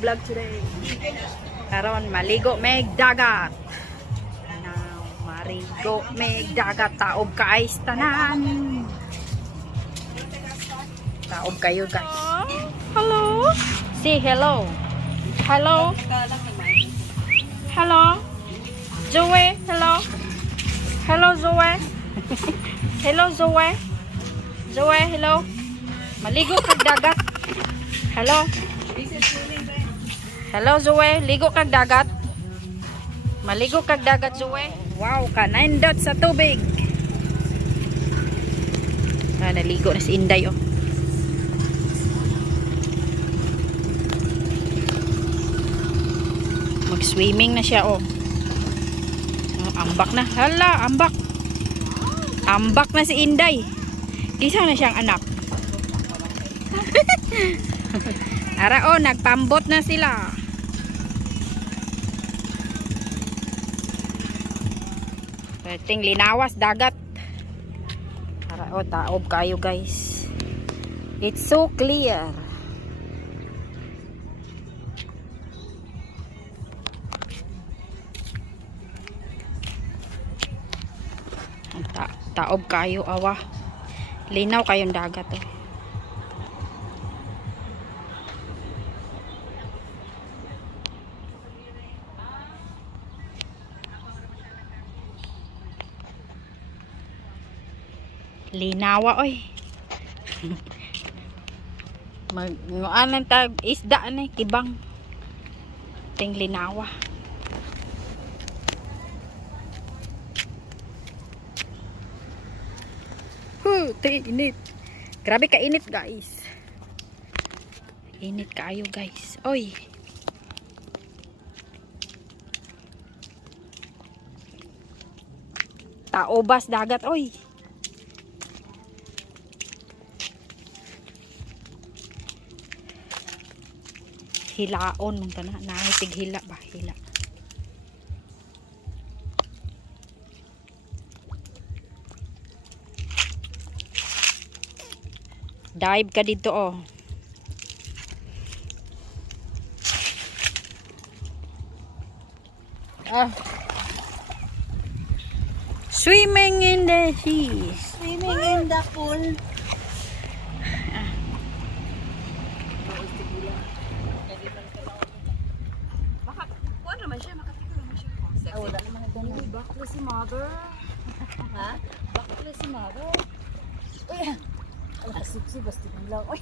vlog today. Karon maligo meg dagat. Now, marigo meg dagat taob ka ice tanan. Taob kayo guys. Hello. Say hello. Hello. Hello. Zoe, hello. Hello Zoe. Hello Zoe. Zoe, hello. Maligo kag dagat. Hello. Hello Zoe, ligo kag dagat. Maligo kag dagat Zoe. Wow, ka 9 dots sa tubig. Naligo na si Inday oh. Mag-swimming na siya oh. Ambak na. Hala, ambak. Ambak na si Inday. Isa na siyang anak. Ara oh, nagpambot na sila. Perting linawas dagat. Ara oh, taob kayo guys. It's so clear. Taob kayo awa. Linaw kayong dagat oh. Linawa oy. Mag-anan tag isda na kibang. Ting linawa. Init. Grabe ka init guys. Init kaayo guys. Oy. Taobas dagat oy. Hilaon man ta na. Nahitig hila ba? Hila. Dive ka dito oh. Swimming in the sea. Swimming in the pool. Kuha naman siya, makatito naman siya. Wala naman ito. Bakla si mother. Ha? Bakla si mother. Uy! Ang kasipsi, basta lang. Uy!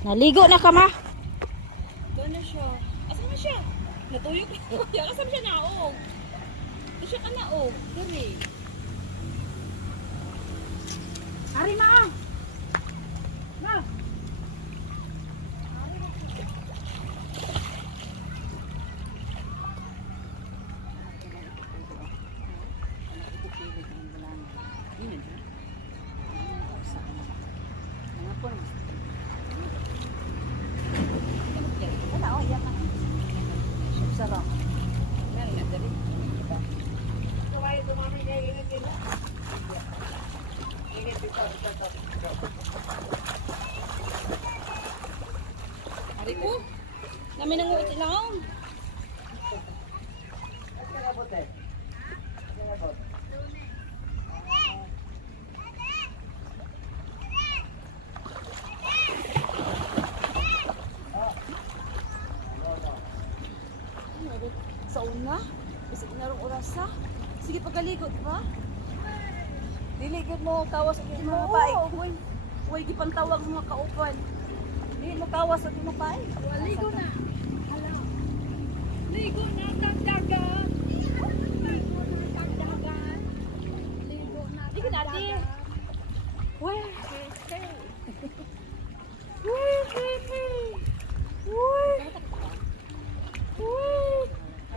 Naligo na ka ma? Doon na siya. Asan na siya? Natuyok niya. Asan siya naog? Ito siya ka naog. Dali. Ari ma! Ma! Sarap. Ari ko? Kami nang uti lang. Sa una? Isa inarong orasa? Sige, pagkaligot ba? Diligod mo, kawas sa mga paik. Huwag ipantawag sa mga kaupan. Dili mo kawas sa mga paik. Ligo na. Hala. Ligo na tagdagan. Ligo na tagdagan. Ligo na. Ligo na, di. Weh.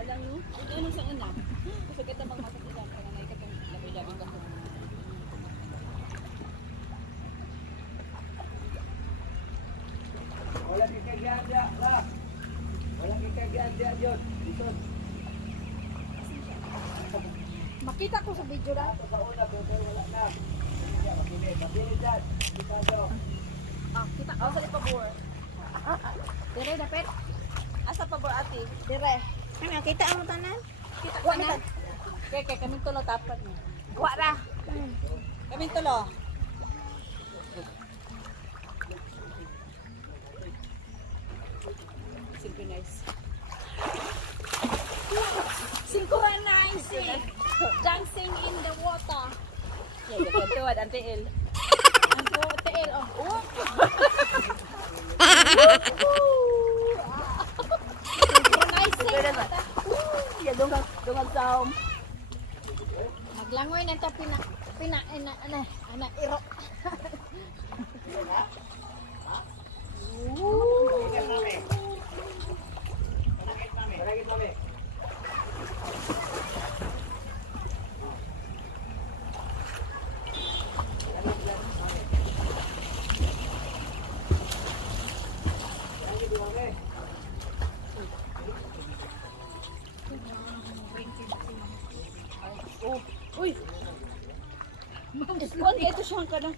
Alang no? Ano sa una? Kasi kita bang mapatilang para na ikatong labay-labay ka po. Wala kikaganda lah. Wala kikaganda Diyos. Dito. Makita ko sa video na. Ah, kita ko sa pabor. Dire dapat. Asa pabor ate? Dire. Ano, kita mo tanan? Kita ko na. Kaya kami tulo tapat ni. Wa ra. Kami tulo. Synchronize. Synchronizing. Dancing in the water. Ya, ya tuwad ante el. Ang hotel, oh. Synchronizing. Ya dungan saum. Maglangoy na ta iro. Oh, uy. Kuan kay ito siyang kana.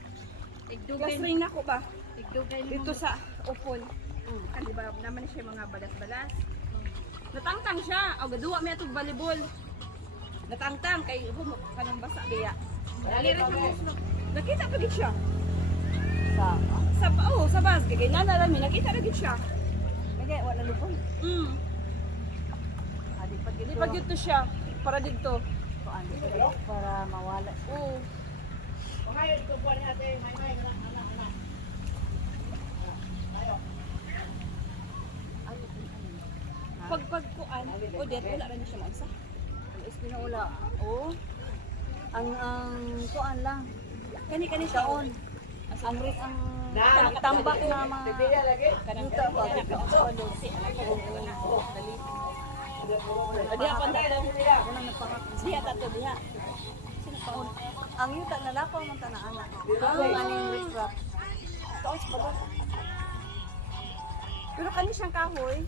Gas ring nako ba? Dito sa upon. Kan di ba naman siya mga balas-balas. Natangtang siya. O gaduwa mi atog volleyball. Natangtang kay kanang basa biya. Dali rin siya. Nakita pa gid siya. Sa bas kay nana rami nakita ra gid siya. Nagay wala lupon. Di pa gid to siya para dito. Para mawala. Oo. Pagkuan, o det wala ra ni siya magsa. Is pinaula. Oo. Ang kuan lang. Kani siya on. Ang tambak na mga Kanang ba diha pa dato. Diha tato diha. Sino pa on? ang yuta na lapaw man ta na anak. Ang aning riprap. Taos pala. Pero kani siyang kahoy,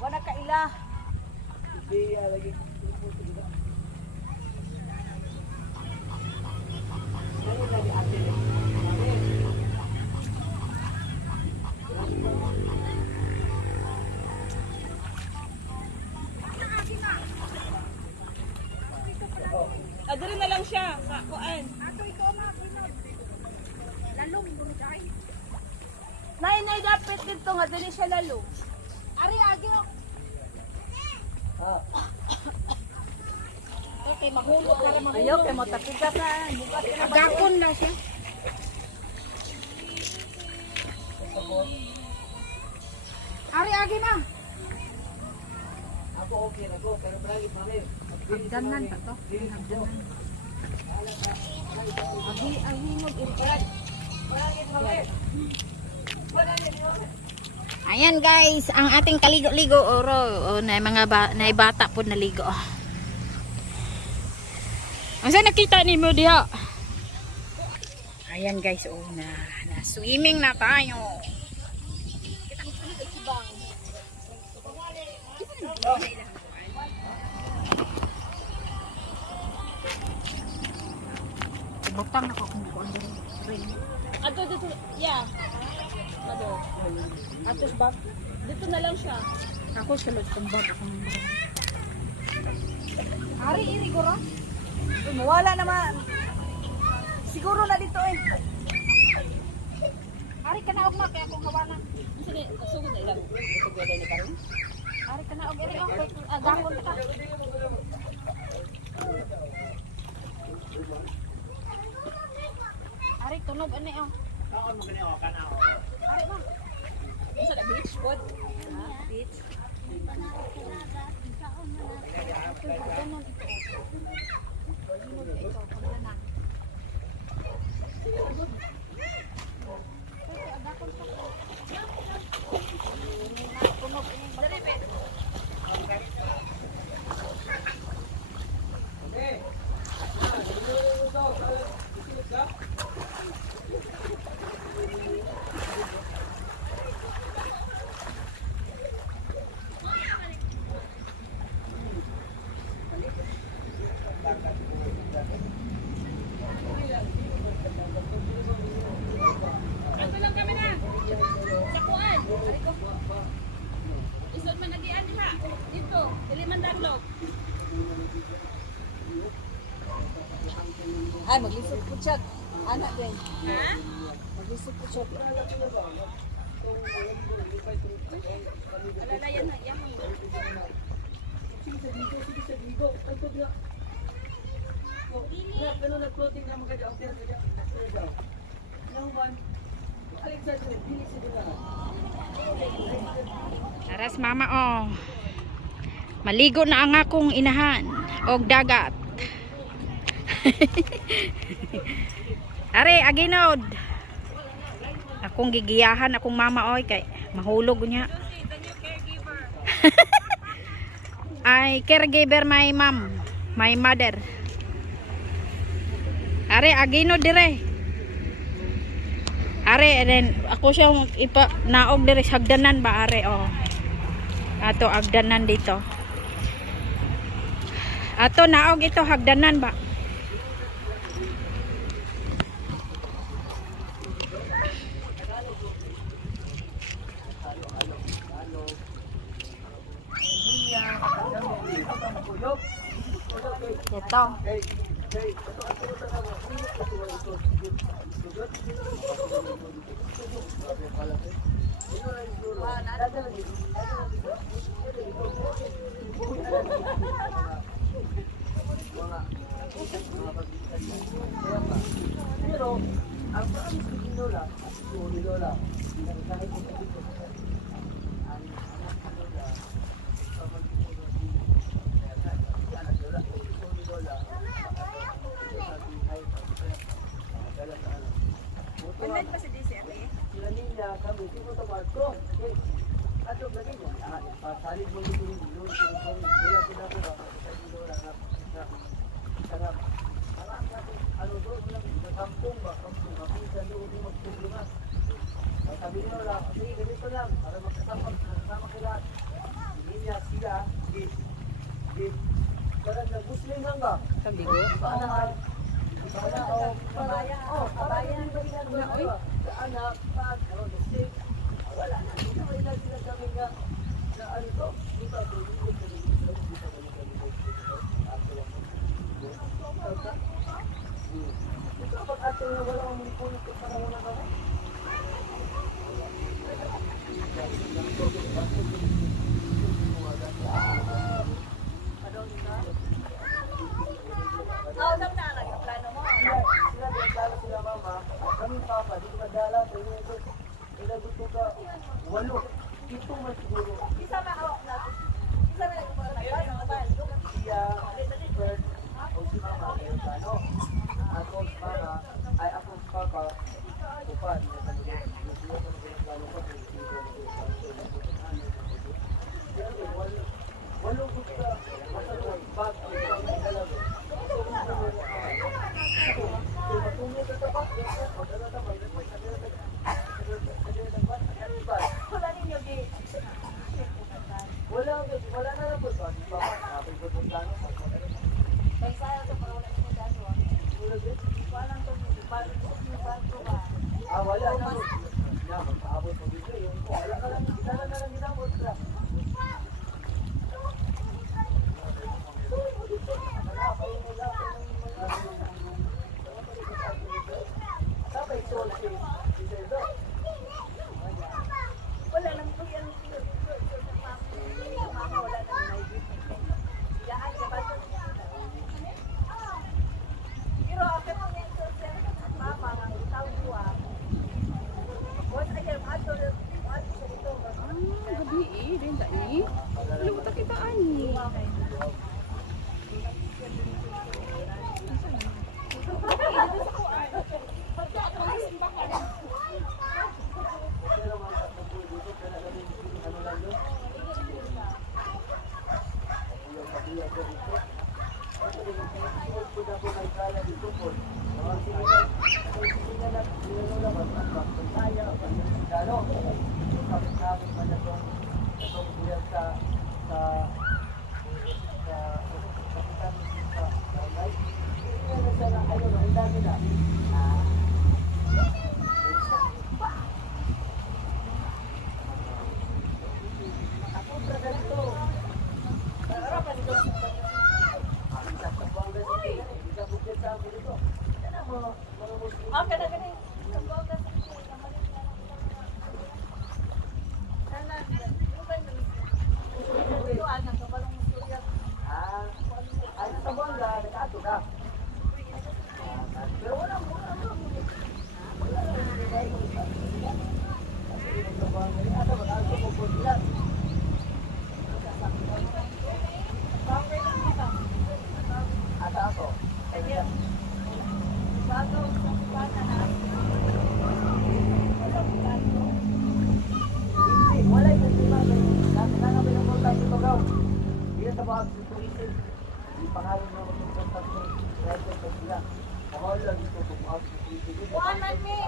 wala ka ila. Adre na lang siya sa kuan. Lalong mo dai. Nay dapat dito nga dili siya lalo. Ari agi mo. Okay, mahulog ka rin Ayaw kay mo tapikas na. Bukas ka na ba? Gakon lang siya. Ari agi ma. Ako okay na ko, pero bragit na rin. Hagdanan pa to. Hagdanan. Ang hingog irpad. Ayan guys, ang ating kaligo-ligo oro, na mga bata po naligo. Ang saan nakita ni mo diha? Ayan guys, na swimming na tayo. Butang na ko kung kuan diri. Ato dito, yeah. Ato. Atos bag. Dito na lang siya. Ako sulod tumbag akong Ari iri guro. Mawala naman. Siguro na dito eh. Ari kana og kay akong kawanan. Sige, sugod na ilang. Ito gawin ni karon. Ari kana og iri kay agakon ka. Ari tunog ani oh. Kaon mo gani o kana o. Ari ma. Sa the beach spot. Ha? Beach. Hagdanan ito. Hingog na ito, hagdanan. Pwede agakon ka. Tunog ini ba? Ay, maglisod po siya. Anak din. Ha? Maglisod po siya. Alalayan na, yan. Aras mama oh. Maligo na ang akong inahan og dagat. Are aginod. Akong gigiyahan akong mama oy kay mahulog niya. Ay caregiver my mom, my mother. Are aginod dire. Are then ako siya ipa naog dire sa hagdanan ba are oh. Ato hagdanan dito. Ato naog ito hagdanan ba. Ito. Pero, ang promise ni Lola, ni Lola, kahit Kailan pa si DCRA? sila nila kami, sino sa barko? Ato lagi mo, pasalit mo dito rin, wala ko na ko sa Lola na sarap. Ano doon lang, kampung ba? Kampung, kapisa doon yung magpulungan. Sabi nyo lang, sige, ganito lang, para makasama kila. Hindi niya sila, parang nag-Muslim lang ba? Kabigo. Kabayan, sa anak, Muslim. Wala na, hindi naman ilang sila kami na ano to, dito ako, ito pag ato na wala akong mulipunit ko para wala kami. Sila mama, kami papa, di madala, ilaguto ka, 8, 7 man siguro. Isa na hawak natin. Isa na ito para tayo. Siya, Bert, o si mama, ayun ka, no? Ako, mama, ay ako, papa, upan, walo ko ka, masarap, bag, ang dalawa. Wala na lang po ito. Papa, po itong plano. Pagsaya sa para wala yung daso. Walang to yung barko ba? Wala na po. Magpaabot po dito. Wala na lang. Kita na lang ginamot lang. Sabay sol si Cesar. Wala lang po yan. Mama wala na may yahan siya ba? Pero ako mo yung social mama ang tao ko. What's I can add to the Gabi eh, din ta ni. Luta kita ani. ipangalan mo ko ng tatlong rider pa sila. Ako lang dito tumaas. Kuhan man mi.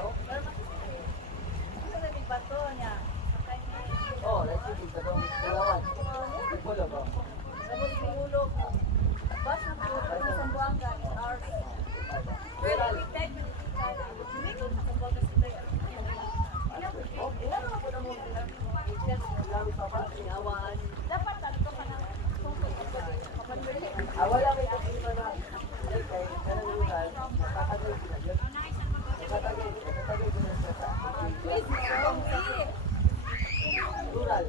Ano na mi bato niya? Oh, let's see, tatong dalawan. Wala ba? Sabot mi ulo. Bas na po sa Sambuanga ni ours. Pero we take me kaya. Hindi ko sa Sambuanga sa tayo. Okay, ano po na mo? Gamit pa ba? Sinawaan. Dapat talito ka na. Wala may kasi na kay kanang lugar, kakagay sila yun. Kakagay sila sa rural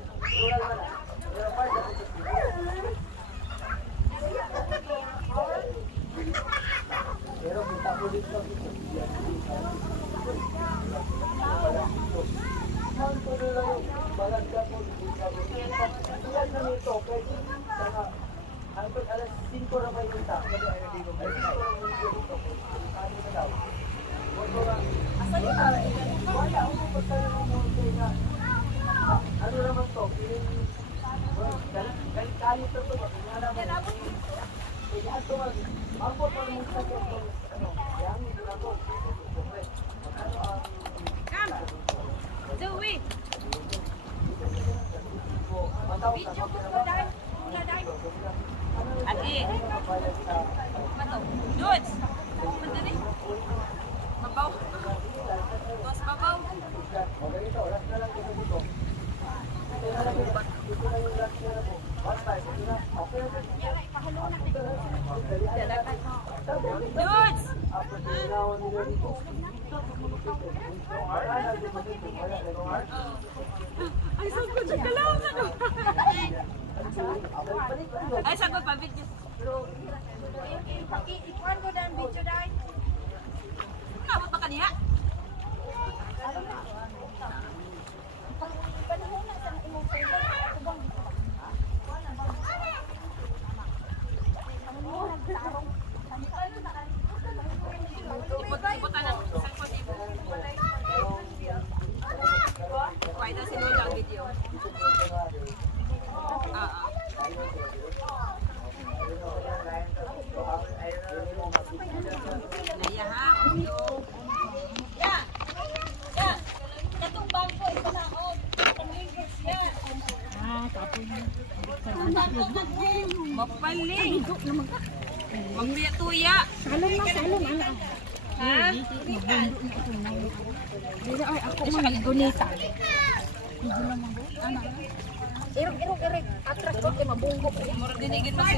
man na. Pero part of it is pero kita po dito ang tuloy lang yung balag ka po tulad na nito pwede saka hanggang alas 5 na kayo punta kasi ay hindi ko kayo dito ano na daw wala ako po tayo ng monte na ano naman to galit na to kaya ito mabot pa naman sa ano yan hindi na to ano ang Zoe. video ko dahil Ate. Mato. Dudes. Madali. Mabaw. Mas mabaw. Dudes. Ay, sagot siya kalaw na ko. Ay, sagot pa video. Ikuan ko dan video dai. Nabot pa kaniya? Ipot-ipotan ang cellphone ipo. Why na sinula ang video? Naya ha? Ya! Ya! Katong bangko, ito na o. Pang-English yan. Mapaling. Magtuya-tuya. Salon na, salon ana. Ha? Dili ay ako man gunita. Irog, atras ko kay mabunggo. Murag dinigin mo si...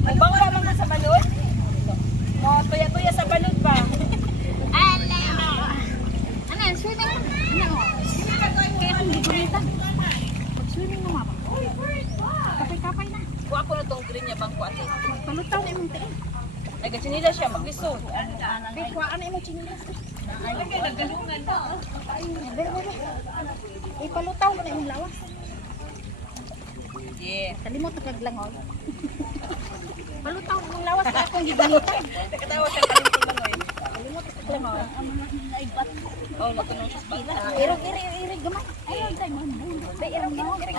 Magbangga man ka sa balod? Mo tuya-tuya sa balod ba? Ala. Ana, swimming na. Ano? Kaya kung di gunita. Pag-swimming mo mama. Kapay-kapay na. Kuha ko na tong green niya bangko ate. Palutaw na imong tiin. Nagachinila siya, maglisod. Be, kuhaan na imong chinilas. Ay, naggalungan ba? Bere. Ipalutaw mo na imong lawas. Yeah. Kalimot ka kaglangoy. Palutaw mo imong lawas ka akong gigunita. Nakatawa siya kalimot lang eh. Kalimot ka kaglangoy. Naibat. Oh, matunong siya sa bata. Irog gamay. Ayun tayo mambundo. Be, irog gamay.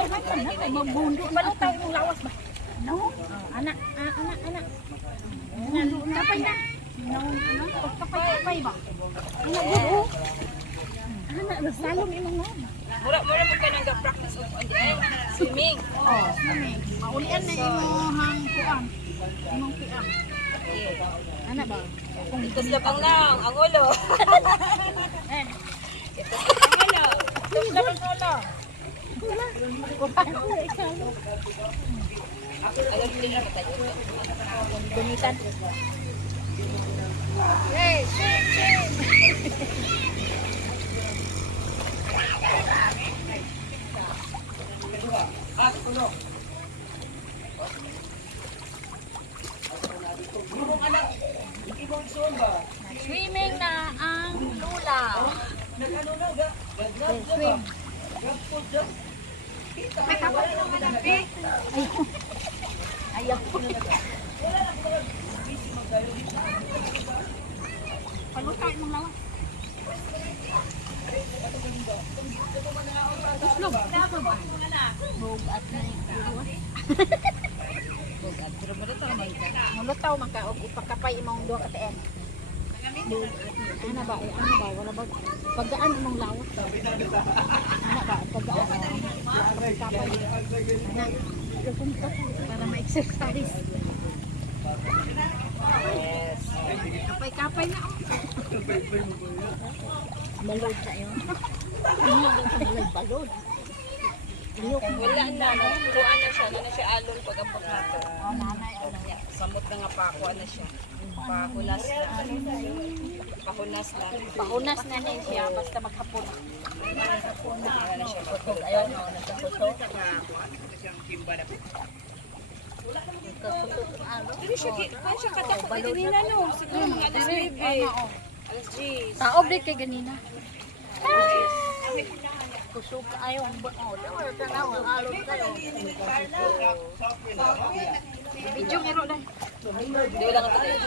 Mambundo. Palutaw imong lawas ba? No. Anak. Kapay na. Kapay ba? Anak buo. Anak, nagsalom imong no. Mura mo ka nang practice of swimming. Oh, swimming. Maulian na imong kuan. Imong piang. Yeah. Anak ba? Ito sila pang nang, ang ulo. Eh. Ito sila pang ulo. Ito sila pang ulo. Alam din na matayo. Gunitan. Hey, swim. Swimming na ang lula. Swim. May kapal naman ang pig. Ayaw. Palutay mong lawas. Islog. Bugat na ikaw. Bugat. Pero mulutaw man ka. Mulutaw man ka. O ipakapay imong duha ka teen. Bugat. Ano ba? Ano ba? Wala ba? Paggaan imong lawot. Ano ba? Paggaan. Kapay. Para ma-exercise. Kapay-kapay na ako. Balod na yun. Balod. Wala na, no? Kuha na siya. Na siya alon pag-abot nato. Nanay, ano yan? Samot na nga pa. Kuha na siya. Pahunas na. Pahunas na. Pahunas na na siya basta maghapon. Kuha na siya. Ayaw na. Nasa puso. Pero siya katakot na ganina, no? Siguro mga alas 9. Alas 10. Taob din kay ganina. Kusog ayaw ang oh, daw tanaw ang alon kayo. Video ngero lang. Hindi wala nga tayo.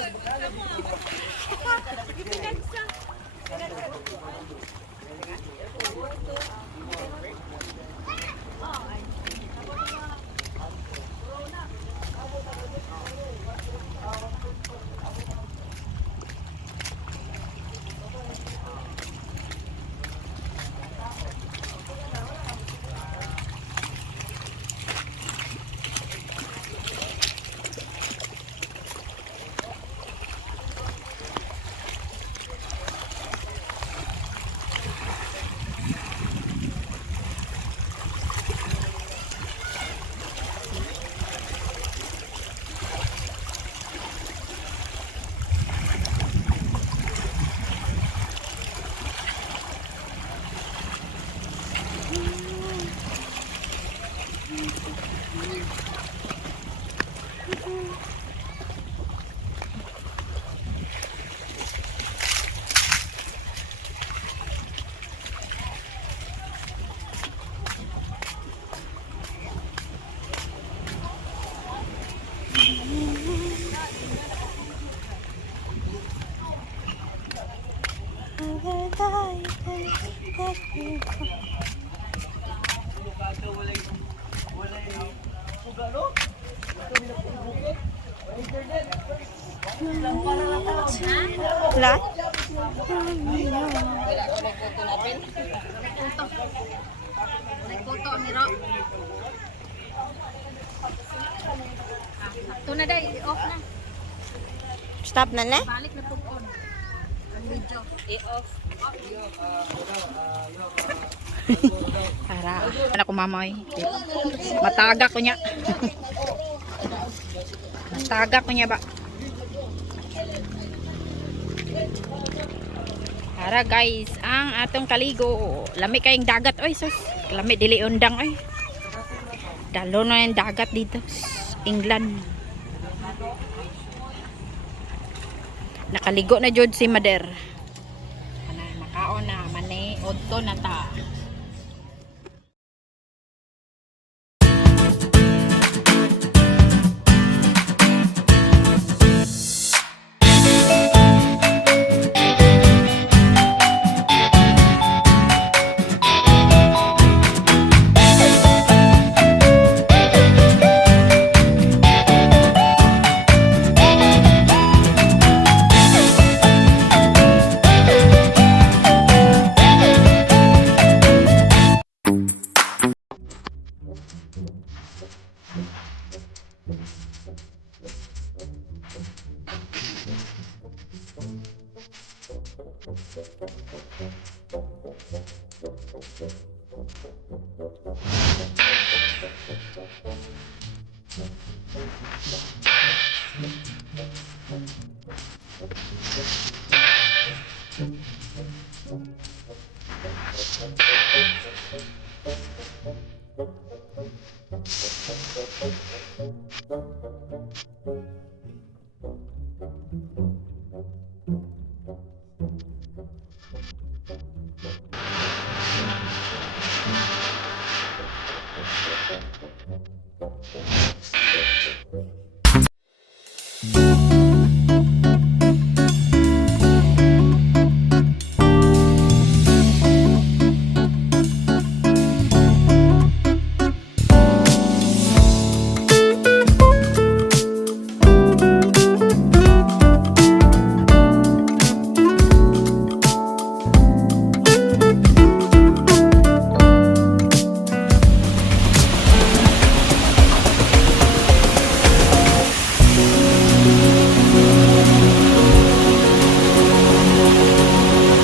Lahat? Nagputo ni Ro. Ito na day, off na. Stop na na? Balik na po on. Ang video. I-off. Para. Ano ko mamoy. Mataga ko niya. Mataga ko niya ba? Para guys, ang atong kaligo. Lami kayong dagat. Oy, sus. Lami dili undang oy. Dalo na yung dagat dito. England. Nakaligo na jud si Mader. Ana, makaon na. Mani, odto na ta.